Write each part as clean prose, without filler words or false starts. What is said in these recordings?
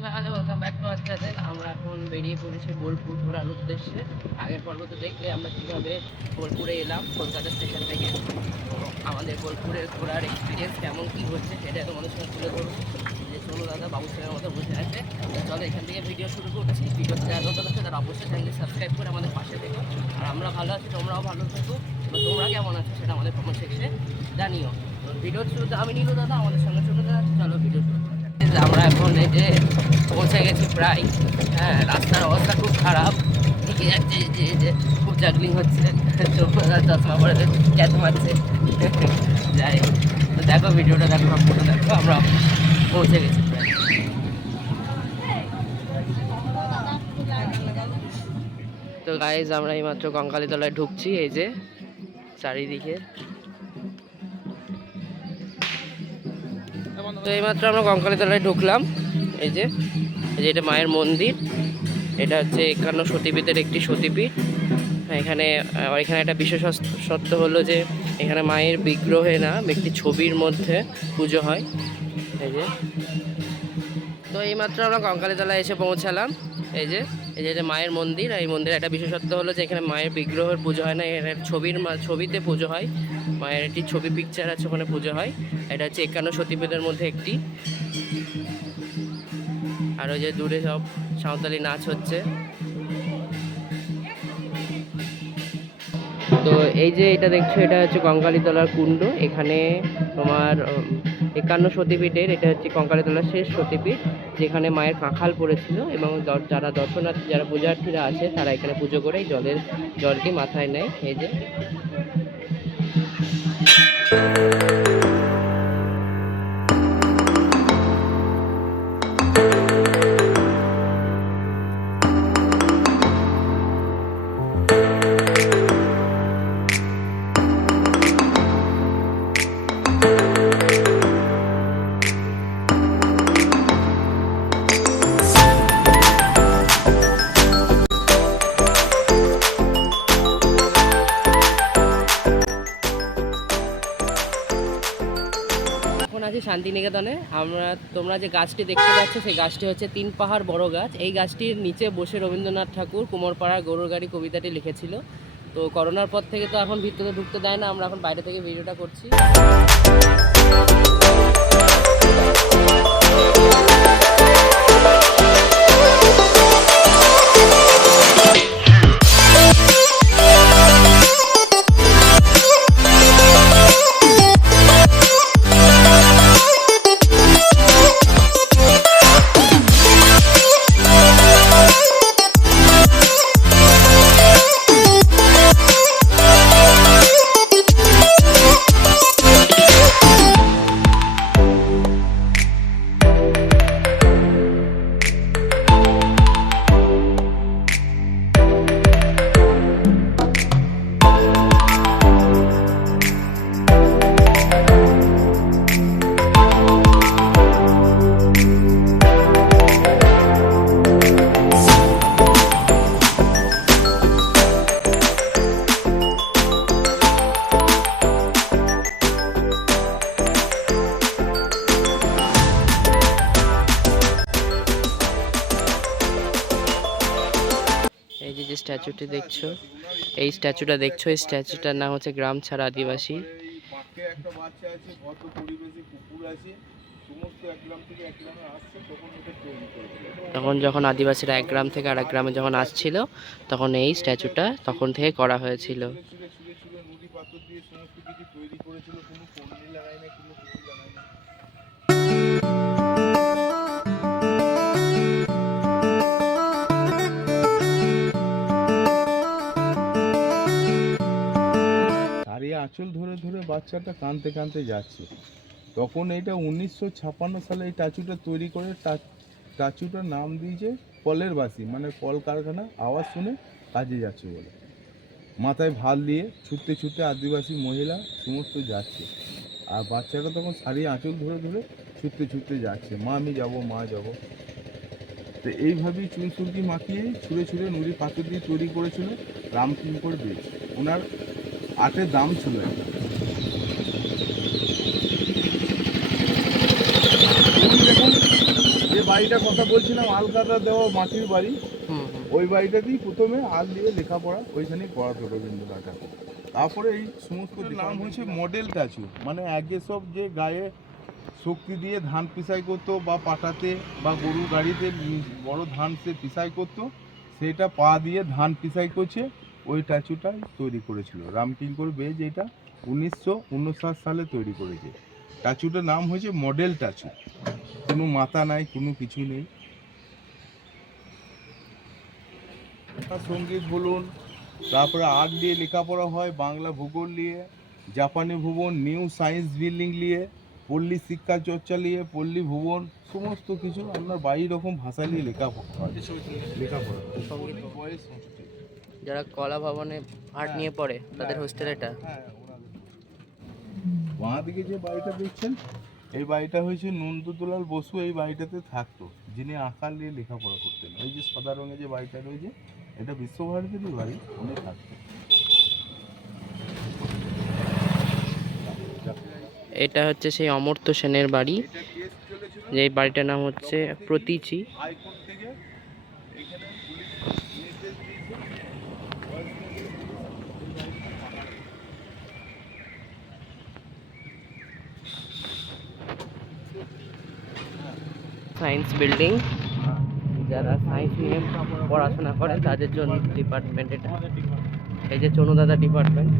Welcome back to our channel. আমরা এখন বেরিয়ে পড়েছি বোলপুর ঘোরার উদ্দেশ্যে। আগের পর্ব তো দেখলে আমরা কীভাবে বোলপুরে এলাম কলকাতা স্টেশন থেকে। তো আমাদের বোলপুরের ঘোরার এক্সপিরিয়েন্স কেমন কী হচ্ছে সেটা তোমাদের সঙ্গে তুলে ধরবো। যে চলো দাদা বাবু ছেলের মতো বসে আছে, চলো এখান থেকে ভিডিও শুরু করছি। ভিডিওতে যারা নতুন আছে তারা অবশ্যই চ্যানেলটি সাবস্ক্রাইব করে আমাদের পাশে থেকো। আর আমরা ভালো আছি, তোমরাও ভালো থেকো। তো তোমরা কেমন আছো সেটা আমাদের কমেন্ট সেকশনে জানিও। তো ভিডিওর শুরুতে আমি নিল দাদা আমাদের সঙ্গে চলে যাচ্ছি, চলো ভিডিও শুরু করা যাক। আমরা এখন এই যে পৌঁছে গেছি প্রায়। হ্যাঁ, রাস্তার অবস্থা খুব খারাপ, দিকে যাচ্ছে যে খুব জাগলিং হচ্ছে, চশমা পরে ক্যাচ মারছে। যাই হোক, তো দেখো ভিডিওটা দেখো, ফটো দেখো, আমরা পৌঁছে গেছি প্রায়। তো গাইজ আমরা এইমাত্র কঙ্কালীতলায় ঢুকছি, এই যে চারিদিকে। তো এইমাত্র আমরা কঙ্কালীতলায় ঢুকলাম। এই যে এটা মায়ের মন্দির, এটা হচ্ছে 51 সতীপীঠের একটি সতীপীঠ। এখানে একটা বিশেষত্ব হলো যে এখানে মায়ের বিগ্রহে না, একটি ছবির মধ্যে পুজো হয়। এই যে তো এইমাত্র আমরা কঙ্কালীতলায় এসে পৌঁছালাম। এই যে এটা মায়ের মন্দির। এই মন্দিরের একটা বিশেষত্ব হলো যে এখানে মায়ের বিগ্রহের পুজো হয় না, এখানে ছবিতে পুজো হয়। মায়ের একটি ছবি পিকচার আছে, ওখানে পুজো হয়। এটা হচ্ছে 51 সতীপীঠের মধ্যে একটি। আর ওই যে দূরে সব সাঁওতালি নাচ হচ্ছে। তো এই যে এটা দেখছো, এটা হচ্ছে কঙ্কালীতলার কুণ্ড। এখানে তোমার 51 সতীপীঠের এটা হচ্ছে কঙ্কালীতলার শেষ সতীপীঠ, যেখানে মায়ের কাঁখাল পড়েছিল। এবং যারা দর্শনার্থী, যারা পূজার্থীরা আছে, তারা এখানে পুজো করে জলটি মাথায় নেয়। এই যে আছি শান্তিনিকেতনে। তোমরা যে গাছটি দেখতে পাচ্ছ, সেই গাছটি হচ্ছে 3 পাহাড় বড় গাছ। এই গাছটির নিচে বসে রবীন্দ্রনাথ ঠাকুর কুমোরপাড়ার গরুর গাড়ি কবিতাটি লিখেছিল। তো করোনার পর থেকে তো এখন ভিতরে ঢুকতে দেয় না, আমরা এখন বাইরে থেকে ভিডিওটা করছি। এই যে স্ট্যাচুটি দেখছো, এই স্ট্যাচুটার নাম হচ্ছে গ্রাম ছাড়া আদিবাসী। তখন যখন আদিবাসীরা এক গ্রাম থেকে আরেক গ্রামে যখন আসছিল, তখন এই স্ট্যাচুটা তখন থেকে করা হয়েছিল। আঁচল ধরে ধরে বাচ্চাটা কাঁদতে কাঁদতে যাচ্ছে। তখন এটা 1956 সালে এই স্ট্যাচুটা তৈরি করে স্ট্যাচুটার নাম দিয়েছে কলের বাসি, মানে কলকারখানা আওয়াজ শুনে কাজে যাচ্ছে বলে। মাথায় ভাল দিয়ে ছুটতে ছুটতে আদিবাসী মহিলা সমস্ত যাচ্ছে, আর বাচ্চাটা তখন শাড়ি আঁচল ধরে ধরে ছুটতে ছুটতে যাচ্ছে, মা আমি যাব, মা যাব। তো এইভাবেই চুন সুরকি মাখিয়ে ছুঁড়ে ছুঁড়ে নুড়ি পাথর দিয়ে তৈরি করেছিল রামকিঙ্কর বীজ। ওনার আটের দাম ছিল একটা। দেখুন যে বাড়িটার কথা বলছিলাম, আলকাতা দেওয়া মাটির বাড়ি, হুম হুম। ওই বাড়িটাতেই প্রথমে আল দিয়ে লেখাপড়া ওইখানেই পড়াতো রবীন্দ্রনাথ ঠাকুর। তারপরে এই সমস্ত নাম হচ্ছে মডেল স্ট্যাচু, মানে আগে সব যে গায়ে শক্তি দিয়ে ধান পিসাই করতো বা পাটাতে বা গরু গাড়িতে বড় ধান সে পিসাই করতো, সেটা পা দিয়ে ধান পিসাই করছে, ওই স্ট্যাচুটাই তৈরি করেছিল রামকিঙ্কর বেজ। এটা 1959 সালে তৈরি করেছে। স্ট্যাচুটার নাম হয়েছে মডেল স্ট্যাচু, কোনো মাথা নাই, কোনো কিছু নেই। সঙ্গীত বলুন, তারপরে আর্ট নিয়ে লেখাপড়া হয়, বাংলা ভূগোল নিয়ে, জাপানি ভুবন, নিউ সায়েন্স বিল্ডিং নিয়ে, পল্লী শিক্ষা চর্চা নিয়ে, পল্লী ভুবন, সমস্ত কিছু আপনার 22 রকম ভাষা নিয়ে লেখাপড়া হয়। লেখাপড়া সঙ্গীত ভবন। বয়স হচ্ছে। যারা কলা ভবনে আর্ট নিয়ে পড়ে তাদের হোস্টেল এটা। হ্যাঁ, বাঁ দিকে যে বাড়িটা দেখছেন, এই বাড়িটা হয়েছে নন্দদুলাল বসু এই বাড়িটাতে থাকতো, যিনি আঁকা নিয়ে লেখাপড়া করতেন। ওই যে সাদা রঙের যে বাড়িটা রয়েছে, এটা বিশ্বভারতীরই বাড়ি, উনি থাকতেন। এটা হচ্ছে সেই অমর্ত্য সেনের বাড়ি, এটা কেস চলেছিল যে এই বাড়িটার নাম হচ্ছে প্রতীচি। হাইকোর্ট থেকে, এখানে পুলিশ নির্দেশ দিয়েছে ওয়েস্ট বেঙ্গল পুলিশ এই বাড়িটা পাহারা দেবে। সায়েন্স বিল্ডিং, যারা সায়েন্স নিয়ে পড়াশোনা করে তাদের জন্য ডিপার্টমেন্ট এটা। এই যে চনুদাদা ডিপার্টমেন্ট।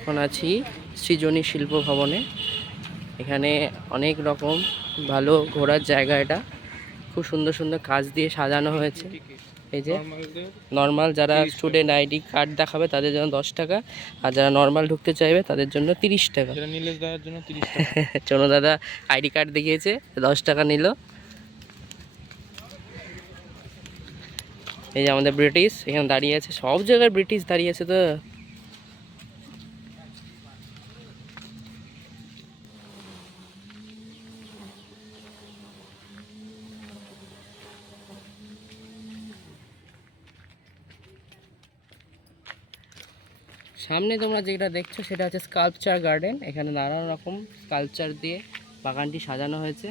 এখন আছি সৃজনী শিল্প ভবনে। এখানে অনেক রকম ভালো ঘোরার জায়গা, এটা খুব সুন্দর সুন্দর কাজ দিয়ে সাজানো হয়েছে। এই যে নর্মাল যারা স্টুডেন্ট আইডি কার্ড দেখাবে তাদের জন্য 10 টাকা, আর যারা নর্মাল ঢুকতে চাইবে তাদের জন্য 30 টাকা। নীলেশ দাদার জন্য 30 টাকা। চনু দাদা আইডি কার্ড দেখিয়েছে, 10 টাকা নিল। এই যে আমাদের ব্রিটিশ এখানে দাঁড়িয়ে আছে, সব জায়গায় ব্রিটিশ দাঁড়িয়ে আছে তো। সামনে তোমরা যেটা দেখছো সেটা হচ্ছে স্কাল্পচার গার্ডেন। এখানে নানান রকম স্কাল্পচার দিয়ে বাগানটি সাজানো হয়েছে।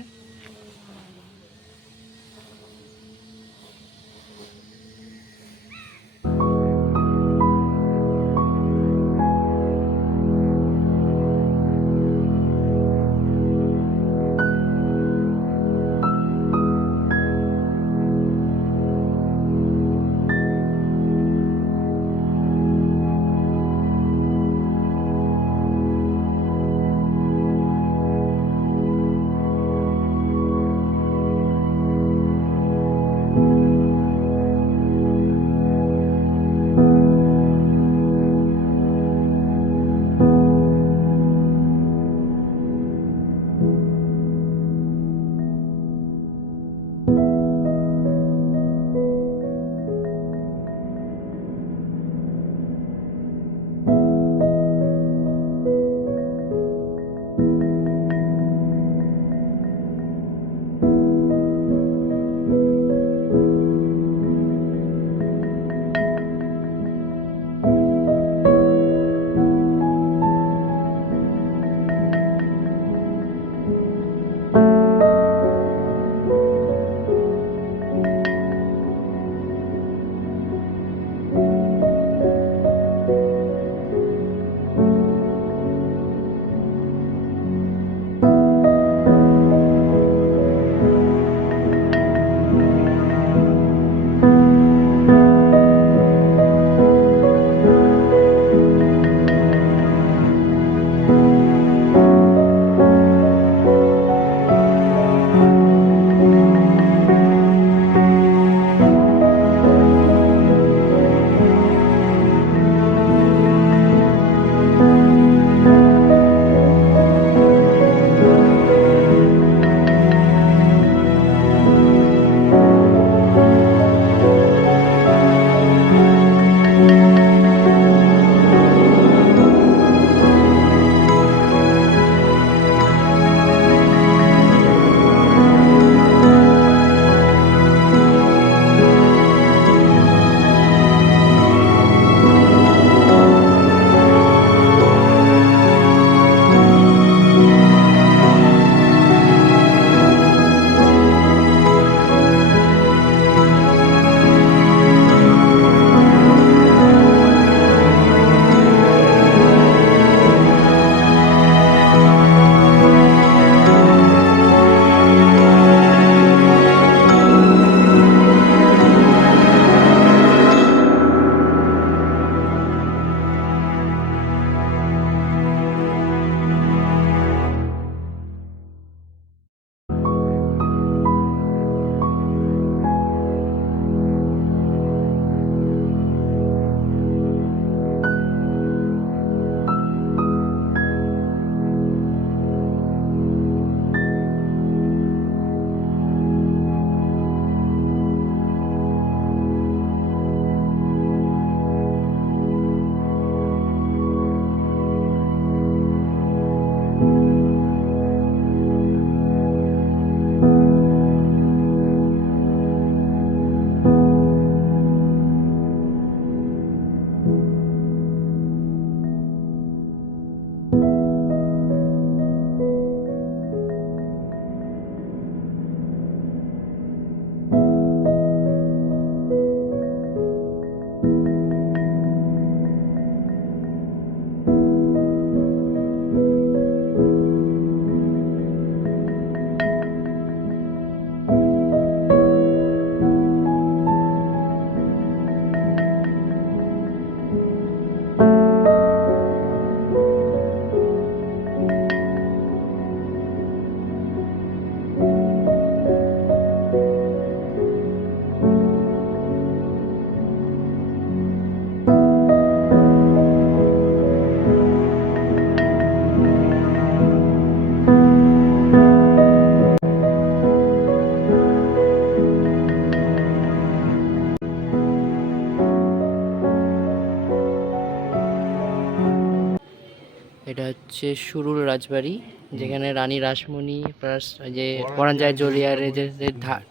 এটা হচ্ছে সুরুল রাজবাড়ি, যেখানে রানী রাসমণি প্লাস যে পরাঞ্জয় জলিয়ারে যে যে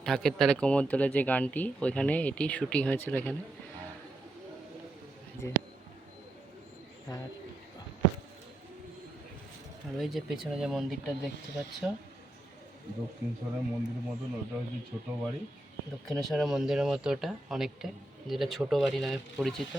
ঢাকের তালে কোমর তলে যে গানটি, ওইখানে এটি শুটিং হয়েছিল এখানে। যে আর আর ওই যে পেছনে যে মন্দিরটা দেখতে পাচ্ছ, দক্ষিণেশ্বরের মন্দির মতন, ওটা হচ্ছে ছোট বাড়ি। দক্ষিণেশ্বরের মন্দিরের মতো ওটা অনেকটা, যেটা ছোট বাড়ি নামে পরিচিত।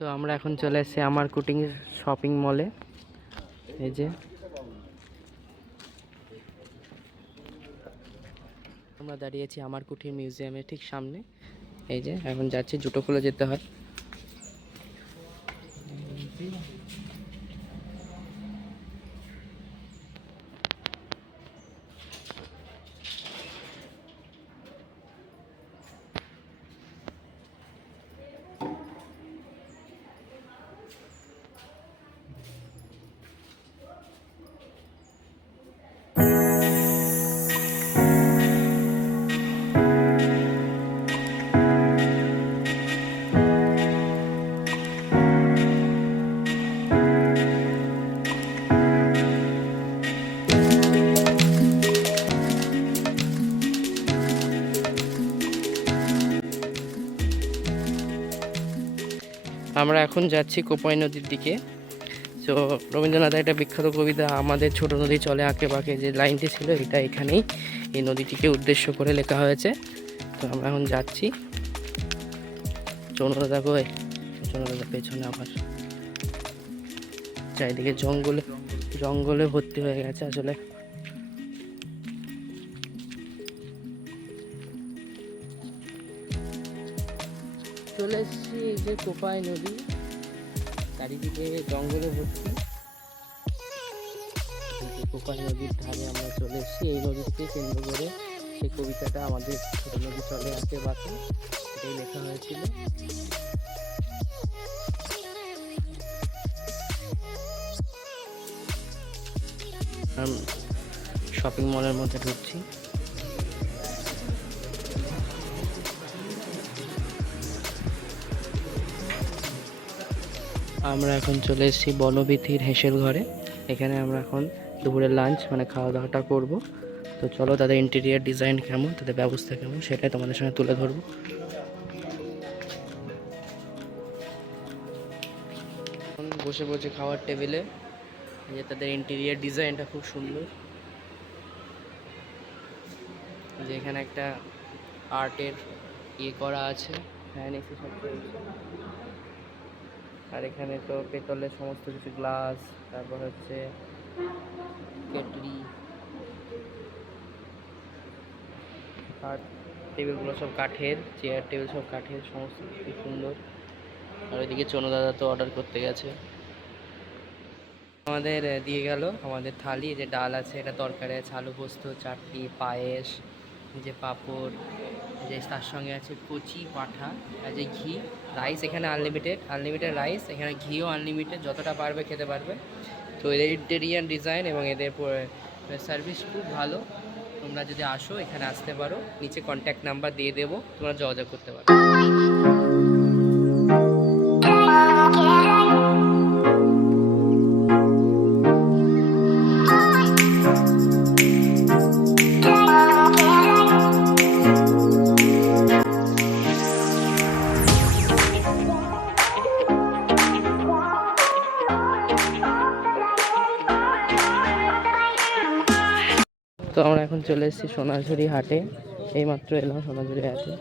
তো আমরা এখন চলে এসেছি আমার কুটিং শপিং মলে। এই যে আমরা দাঁড়িয়েছি আমার কুটির মিউজিয়ামের ঠিক সামনে। এই যে এখন যাচ্ছি, জুতো খুলে যেতে হয়। আমরা এখন যাচ্ছি কোপাই নদীর দিকে। তো রবীন্দ্রনাথের একটা বিখ্যাত কবিতা আমাদের ছোট নদী চলে আঁকে বাঁকে, যে লাইনটি ছিল এটা এখানেই এই নদীটিকে উদ্দেশ্য করে লেখা হয়েছে। তো আমরা এখন যাচ্ছি। চন্দ্রদা কই? চন্দ্রদা পেছনে আবার। চারিদিকে জঙ্গলে ভর্তি হয়ে গেছে আসলে। চলে এসেছি এই যে কোপাই নদী, চারিদিকে জঙ্গলে ভর্তি। কোপাই নদীর ধারে আমরা চলে এসেছি। এই নদীকে কেন্দ্র করে সেই কবিতাটা আমাদের ছোট নদী চলে আঁকে বাঁকে এটাই লেখা হয়েছিল। শপিং মলের মধ্যে ঢুকছি। আমরা এখন চলে এসেছি বনবিথির হেঁসেল ঘরে। এখানে আমরা এখন দুপুরের লাঞ্চ মানে খাওয়া দাওয়াটা করব। তো চলো তাদের ইন্টেরিয়ার ডিজাইন কেমন, তাদের ব্যবস্থা কেমন, সেটাই তোমাদের সঙ্গে তুলে ধরবো। বসে বসে খাওয়ার টেবিলে, যে তাদের ইন্টেরিয়ার ডিজাইনটা খুব সুন্দর। যে এখানে একটা আর্টের ইয়ে করা আছে, ফ্যান এসে সব চলছে। আর এখানে তো পেতলের সমস্ত কিছু গ্লাস, তারপর হচ্ছে কেটলি, আর টেবিলগুলো সব কাঠের, চেয়ার টেবিল সব কাঠের, সমস্ত কিছু সুন্দর। আর ওইদিকে চনু দাদা তো অর্ডার করতে গেছে। আমাদের দিয়ে গেল আমাদের থালি, যে ডাল আছে, এটা তরকারি আছে, আলু পোস্ত, চাটনি, পায়েস, যে পাঁপড়, যে তার সঙ্গে আছে কচি পাঁঠা, আর যে ঘি, রাইস এখানে আনলিমিটেড রাইস, এখানে ঘিও আনলিমিটেড, যতটা পারবে খেতে পারবে। তো এদের ইন্টেরিয়ার ডিজাইন এবং এদের সার্ভিস খুব ভালো। তোমরা যদি আসো এখানে আসতে পারো, নিচে কন্ট্যাক্ট নাম্বার দিয়ে দেবো, তোমরা যোগাযোগ করতে পারো। তো আমরা এখন চলে এসেছি সোনাঝুরি হাটে। এইমাত্র এলাম সোনাঝুরি হাটে।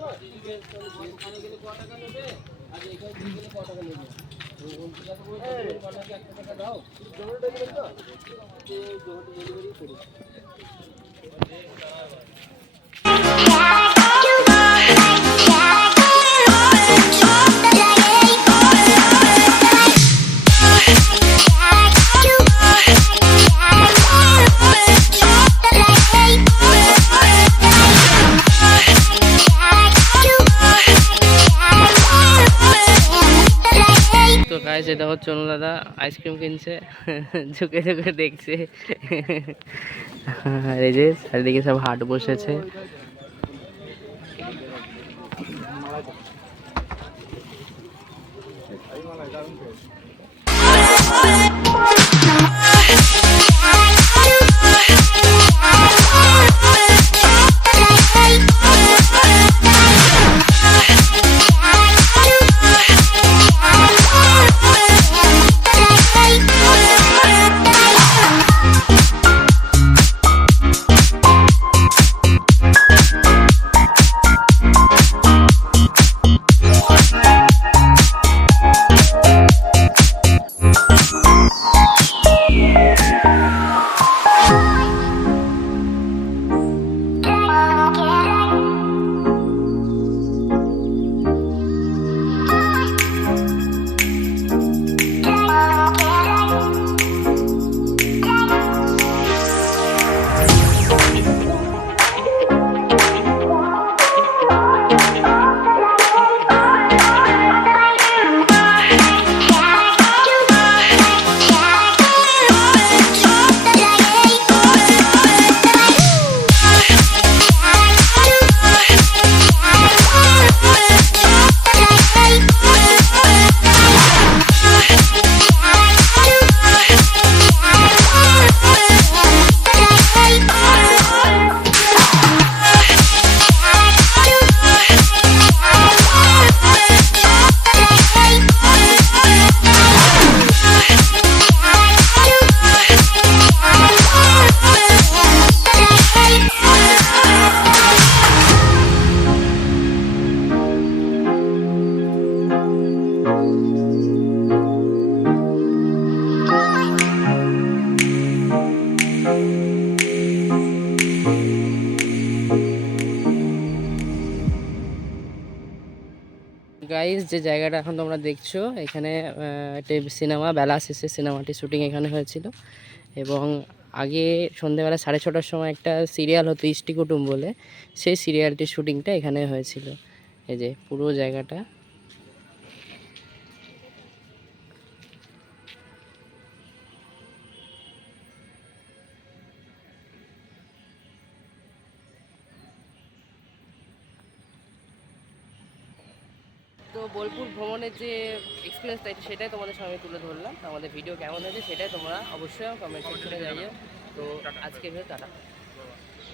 তো গাইস এটা হচ্ছে অনু দাদা আইসক্রিম কিনছে, ঝুঁকে ঝুঁকে দেখছে। আর এই যে চারিদিকে সব হাট বসেছে। গাইস যে জায়গাটা এখন তোমরা দেখছো এখানে একটা সিনেমা বেলা শেষে সিনেমাটি শুটিং এখানে হয়েছিল। এবং আগে সন্ধ্যেবেলা 6:30টার সময় একটা সিরিয়াল হতো ইষ্টি কুটুম বলে, সেই সিরিয়ালটির শুটিংটা এখানে হয়েছিল। এই যে পুরো জায়গাটা। তো বোলপুর ভ্রমণের যে এক্সপিরিয়েন্সটা সেটাই তোমাদের সামনে তুলে ধরলাম। আমাদের ভিডিও কেমন হয়েছে সেটাই তোমরা অবশ্যই কমেন্ট সেকশনে জানিও। তো আজকে টাটা।